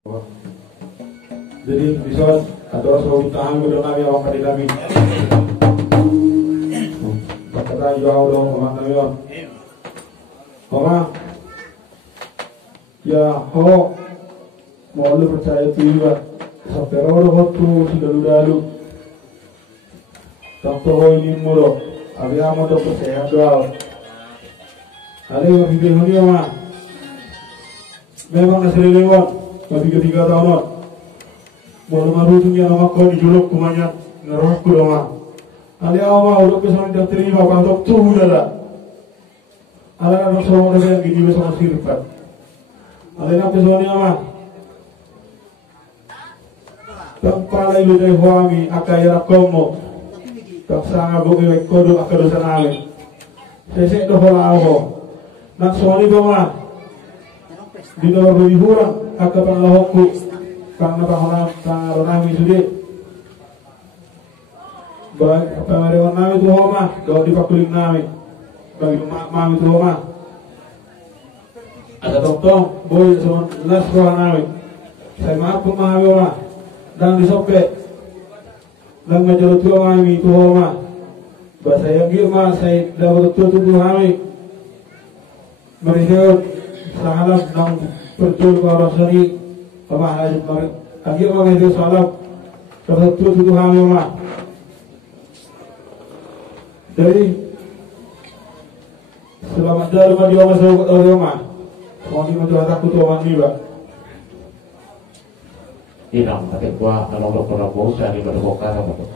Jadi bisa atau soal tahan gudang kami awak kali kami. Kata jauh dong teman kami on. Mama, ya ho mau lu percaya tu juga. Sampai orang waktu sudah lalu. Tanpa ho ini mulu. Abi amat tu percaya doa. Ada yang fikir ni mama. Memang nasi lewat. Masih ketiga tahun. Walau marutunya nama kau dijuluk kumanya ngeroh kurama. Ali awal udah pesan dah terima kalau tu dah. Ala nak semua orang yang gini besok masih lepas. Ali nak pesan ni apa? Tempalai lu dari huami akaya rakomo. Tak sangat boleh kodo akado sanale. Sesek doh lawo. Nak semua ni bama. Di dalam berliburan akapan lahoku. Kang napa kang nami sudah, bagi apa mereka nami tu homa, kau dipakuling nami, bagi mami tu homa, ada tong boleh semua las sekolah nami, saya maaf pemahami homa, dan disopek, dan menjadi tua mami tu homa, bahasa yang gilma saya dapat tua tu kami, mereka sangatlah nang percul kalau seni. Apa hal itu? Akhir orang itu salam tertentu itu hal yang mana? Jadi selamat dalam dia masuk ke rumah. Semua ini menjual takut orang ni bah. Inang, tapi gua kalau orang bau cari berbokar apa tu?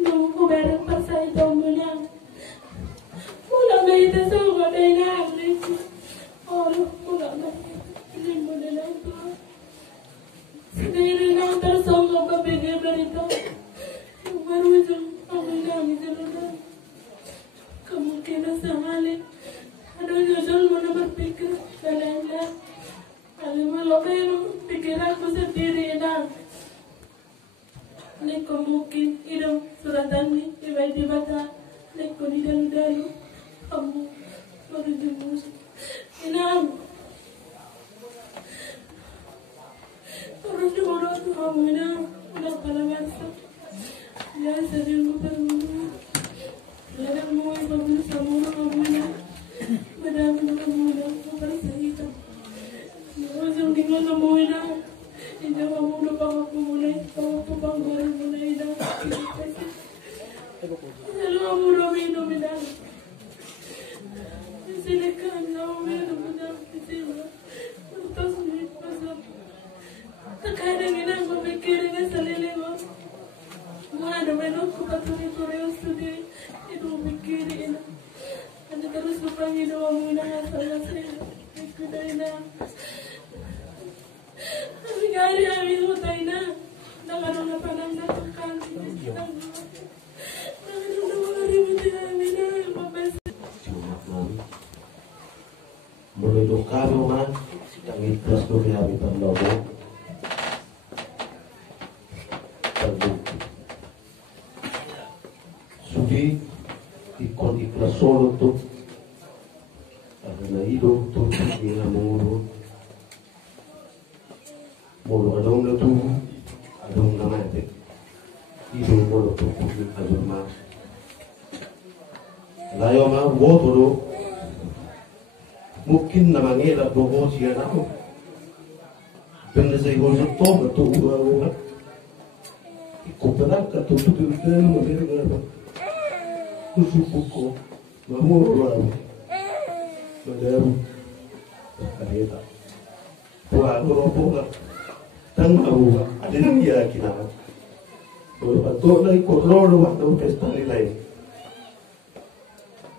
Nunggu barang pasal itu menang. Mulai dari itu semua dengan orang mulai dari mana itu sendiri yang tersangka berbeda berita baru itu aku nami jalan kemungkinan sekali ada jujur mana berpikir jalannya kalau melakukan pikiranku sendiri enak leko mungkin hidup suratan ni tiba-tiba leko di dalu-dalu kamu baru jemus inang terus diurut kamu inang udah pada masa ya sering bertemu kadang mau bertemu sama kamu inang benar-benar mudah bersahitan ujung tinggal kamu inang ini kamu udah bangun mulai kamu bangun mulai inang lalu kamu udah minum inang silakan kamu minum inang terus pasal terkadang inang berpikir dengan seliling ada menok kupaturi Korea studi itu berpikir inang ada terus berpanggil kamu inang asal saya ikut inang tapi hari hari itu inang dengan orang pandang datangkan inang Menurut kami man, yang ikhlas bagi hari terlalu terbukti. Sudi ikon ikhlas solo tu, karena hidup tu dia mulu adong na tu, adong na mati. Hidup mulu tu kudu adong ma. Layo ma woto do. Mungkin namanya adalah bohong siapa tahu. Benda saya boleh tahu betul orang. Ikut benar kata tu tu dalam mereka apa. Khusus buku, mahu orang. Macam ada tak. Buat orang dan mahu ada yang dia kira. Boleh betul lagi kontrol waktu pesta ni lain.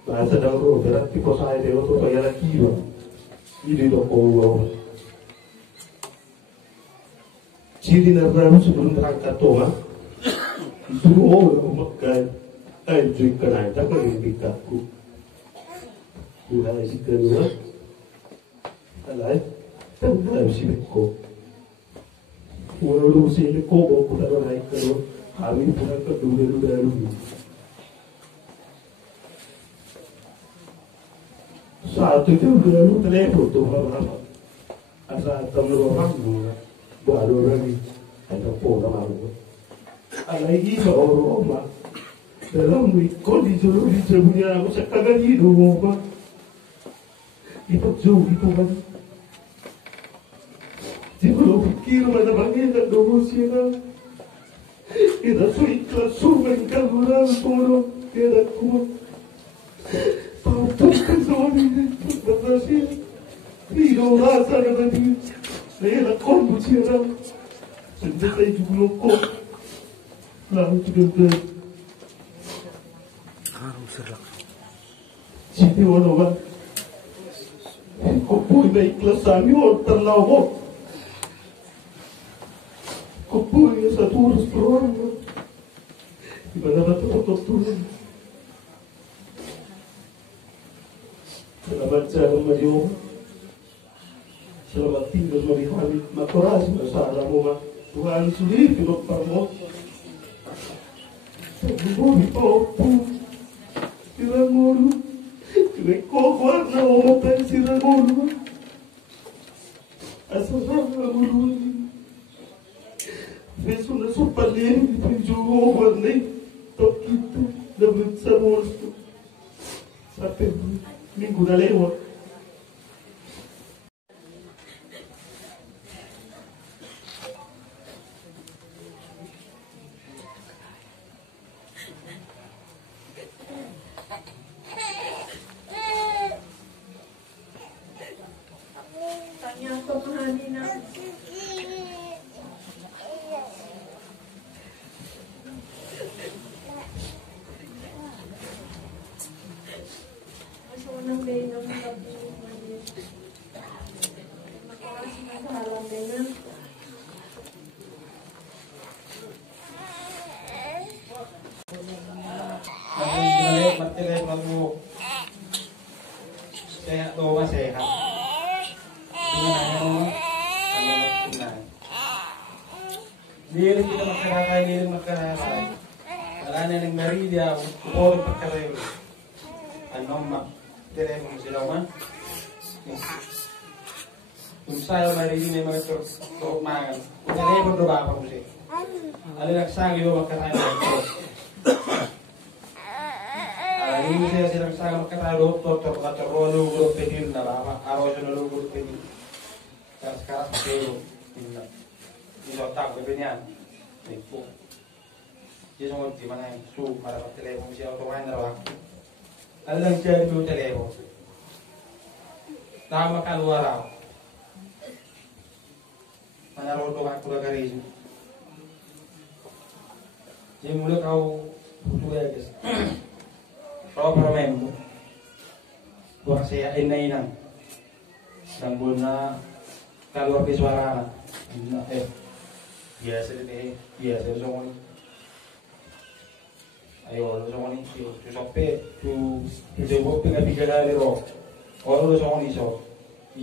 Bahasa dalam berarti kau saya dia tu kaya lagi lah. Ini dah kau. Ciri neraka sebelum terangkat toma. Suruh orang makan. Anjing kena tak boleh dikaku. Tuhan si kedua. Alai. Tuhan si beko. Walau si beko bawa putar naik kedua. Kami putar kedua dulu. Satu itu udah telepon tuh apa? Asal temen orang dulu, baru lagi ada pola baru. Lagi baru apa? Dalam kondisi punya aku sekarang hidup apa? Itu jauh itu kan. Jika lo pikir mana bangnya tak dosi kan? Kita sulit langsung mengkalkulan semua tidak kuat. Tahu kan soalnya berhasil. Tidak rasa nanti. Saya nak komputer orang. Senjata itu lokok. Lalu juga. Harus serak. Jadi orang kan. Kau pun ikhlas kami orang terlalu. Kau pun satu urus perang. Gimana betul turun. Selamat jalan maju. Selamat tinggal melihat maturasi masalah rumah Tuhan sendiri hidup kamu. Bumi topu, sirang mulu, lekok warna obat sirang mulu, asal sirang mulu. Besok nasib paling ditunjuk warna top itu dapat semua sampai minggu dah lewat. Sehat doa sehat. Diri kita masyarakat diri masyarakat. Alana yang dari dia boleh perkara mak telepon sila man. Kung saya mari ini mga makan. Telepon do ba pa sih. Alina sagi do masyarakat. Ini saya sedang sangat kata dokter terlalu grup pedin na ba araw sa nalu grup pedin sekarang pero ini otak bebenian itu jadi semua di mana yang su para telepon si otomatis na waktu ada yang jadi dulu telepon tama keluar mana rodo aku dah garis jadi mulai kau butuh ya guys. Kalau permen, buat saya ini nang, dan guna kalau ke suara, biasa deh, biasa semua ni. Ayo, semua ni, tu sampai tu jawab pe kami kali roh, orang semua ni so,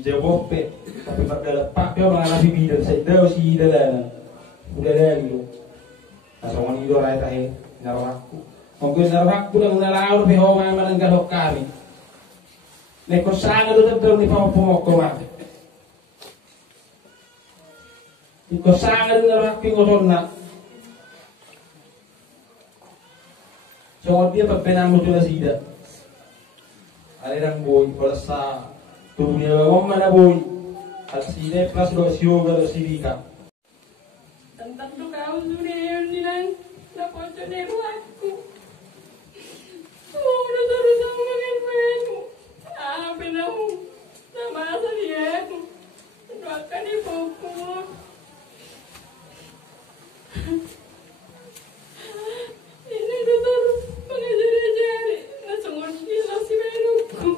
jawab pe, tapi pada pak dia mengalami bidang sedang si dalam, udah dah gitu. Nah semua ni dua rai tahe, naruh aku. Mungkin narawak pula menalaur peho manang galok kami. Neko sanga do tetap ni pamomoko mati. Iko sanga do narawak pingoronna. So dia pagpenang mo tula sida. Alirang boy palasa dunia wamma na boy. Al sida plus do sioga do sibika. Tentang do kau dunia nilang na pocho ne ruakku. Udah terus sama aku. Apa namu? Sama saya aku. Doakan ibuku. Ini udah terus mengajari-ajari. Nasungguh gila si baruku.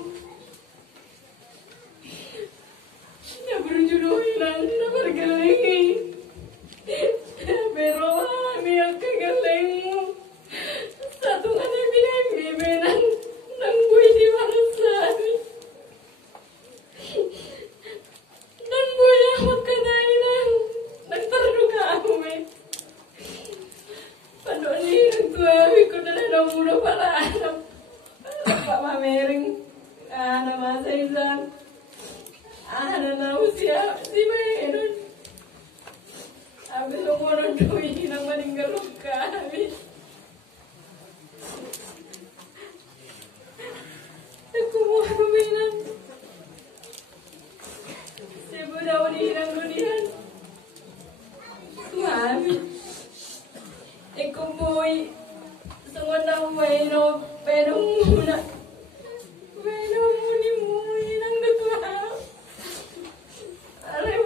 Nak berjodoh hilang, nak bergelengi. Pero kami yang kegelengmu. Satu kan yang bilang bibenan nang gue di mana sani. si Menon. Habis umur doi nang meninggal kami. Aku mau bilang, sebenarnya dirang dunian. Suami, aku mau semua nama ino penumuna, penumuni muni nang ketua. Alay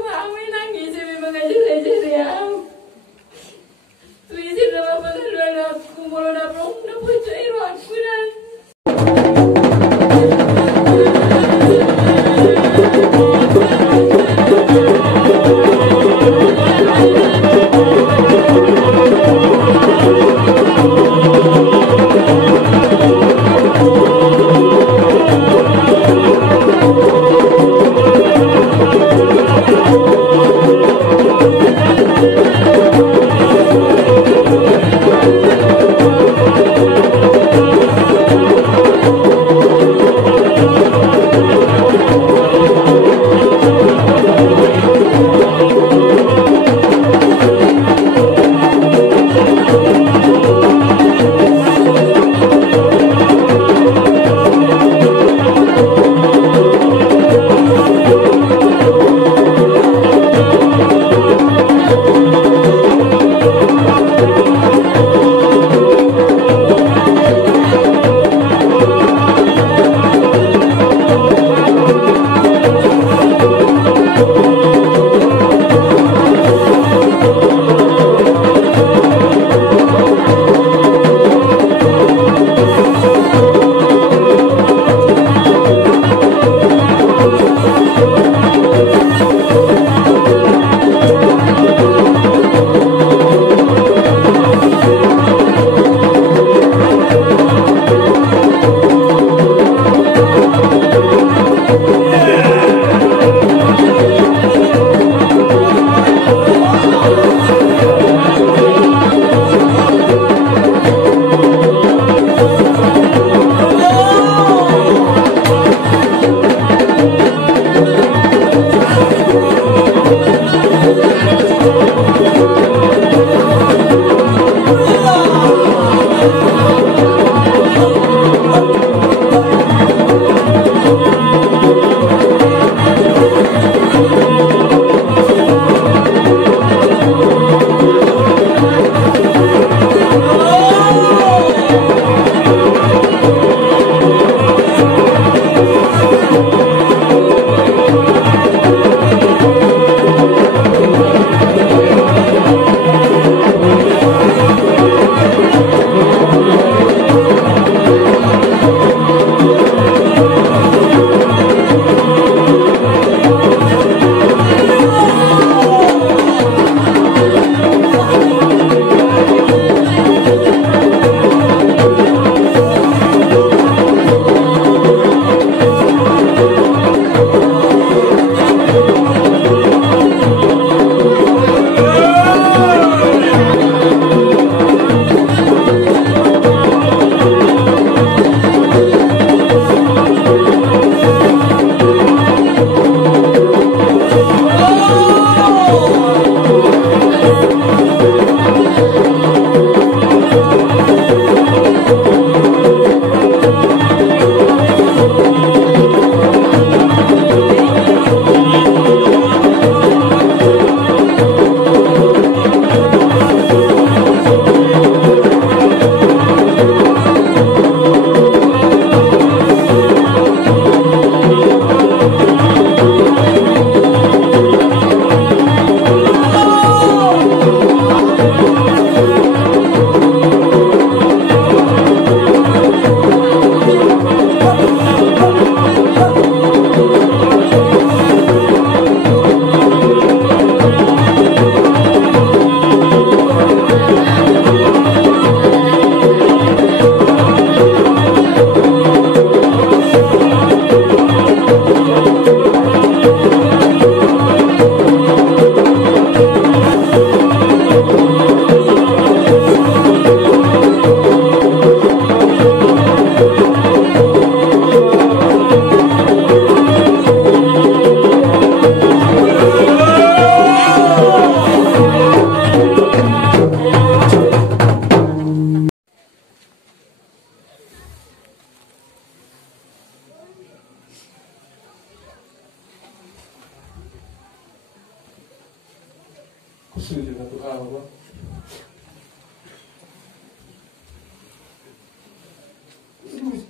Sudah satu awal.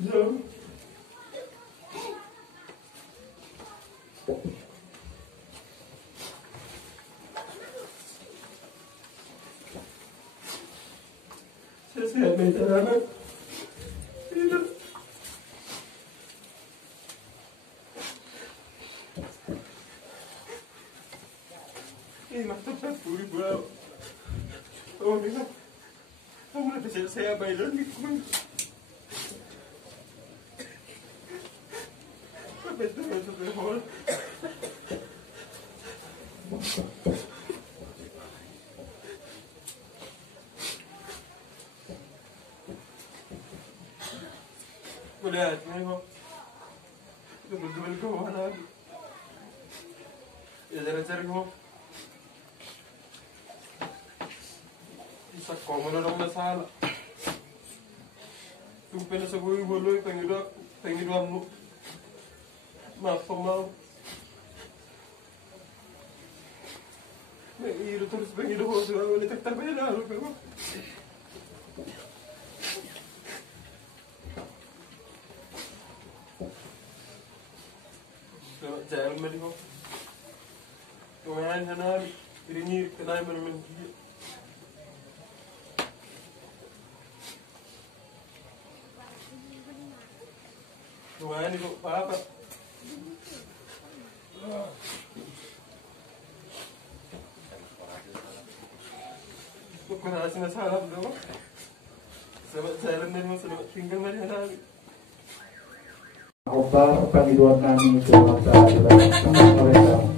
Jam. Saya bicara anak. Tidak. Ini masuk satu ribu. Oh ini kan. Kamu lebih saya bayar di kumpulan. Betul betul betul. Udah, ini kok. Itu betul kok mana lagi? Ya cari kok. Bisa kau mana orang masalah. Tumpen sa buhay buloy pangidwa mo. Mapamaw. May iro terus pangidwa sa ulit tagtabay na ano pero. So, jalan mo ko. Tumayan na irinir kanay mo naman. Tumayan ko papa. Kung na sinasabi daw. Salamat jalan na mo salamat tinggal na namin. Obar pangidwan namin ito sa mereka.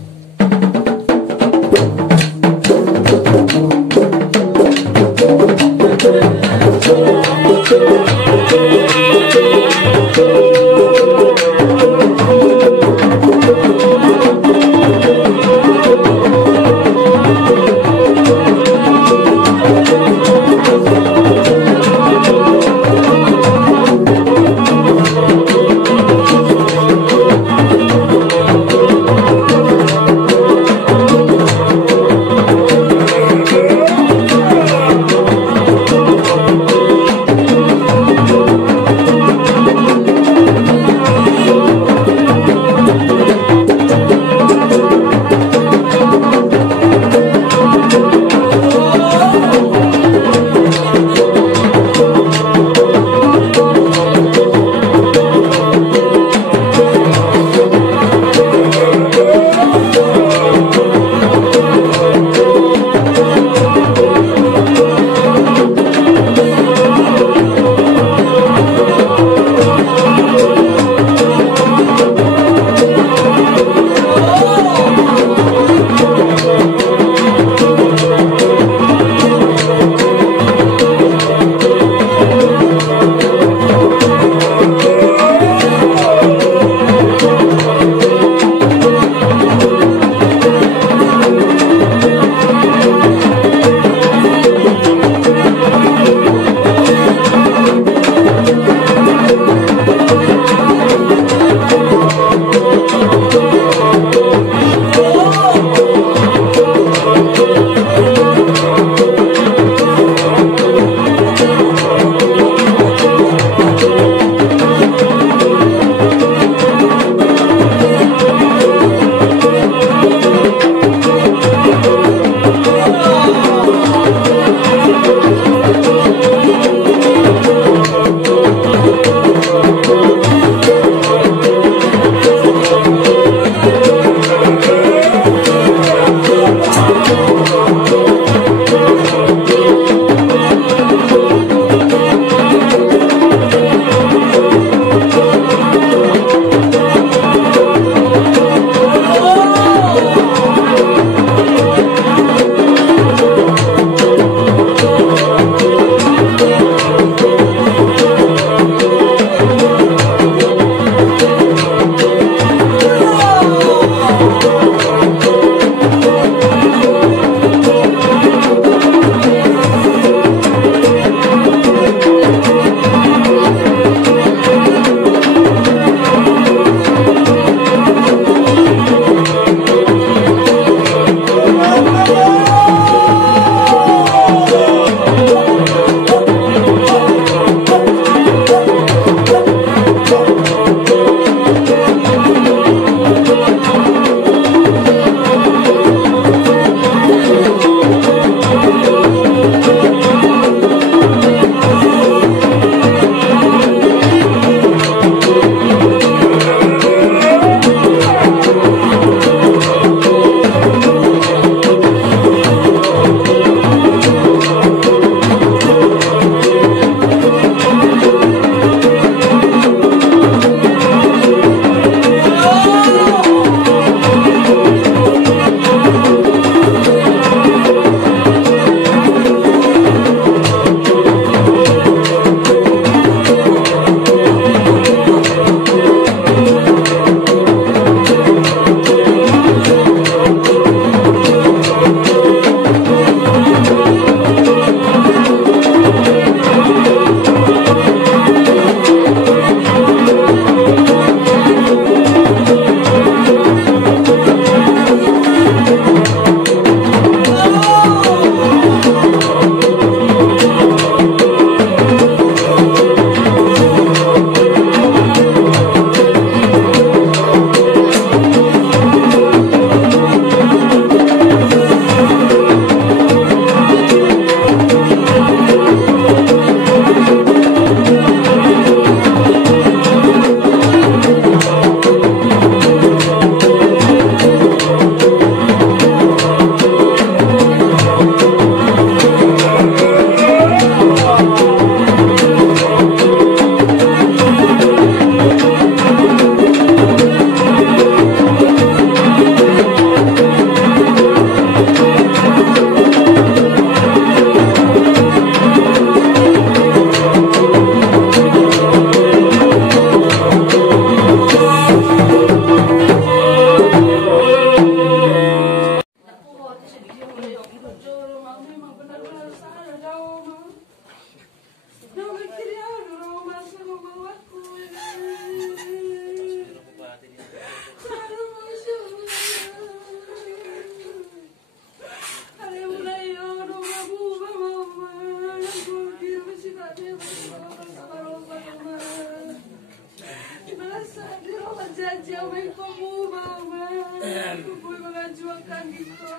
Aku mengajukan gitu.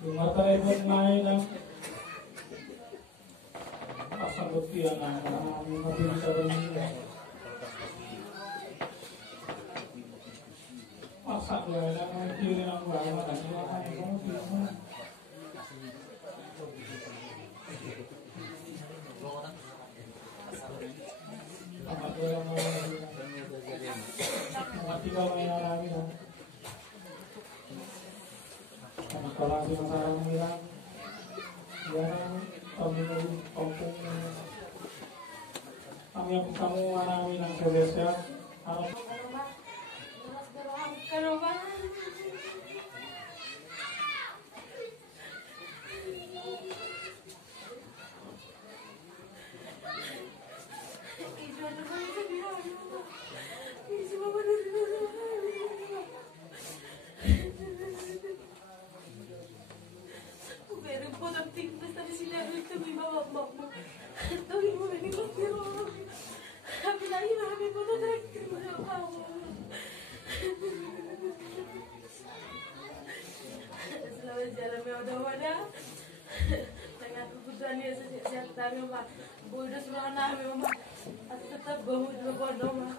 Matay main ng pasagot yan ang aming mabilis sa banila. Pasak lang ang kiri ng wala at nilakain ko ang film. Pamatay ang mga tigaw ay narami na. Kalang masih masalah bilang jangan kami kampung kami yang kamu anak bilang sehat harus Gondang.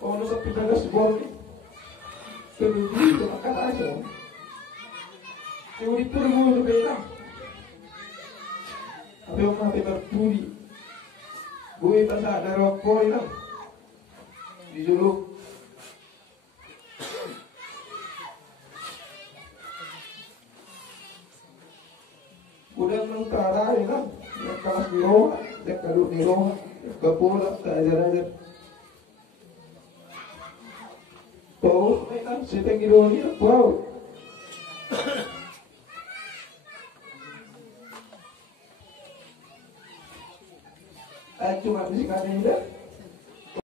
Kalau sa pidagas bol, pero dito makatayo. Teori puro mo na pera. Tapi ang Hata Parpudi, buhay pa sa darok ko lang. Di dulu. Udah mengkarai lah, yang kalas di roha, yang kaduk di roha, yang kapula, keajar-ajar. Paul, mereka sedang ironi Paul. Cuma di sini ada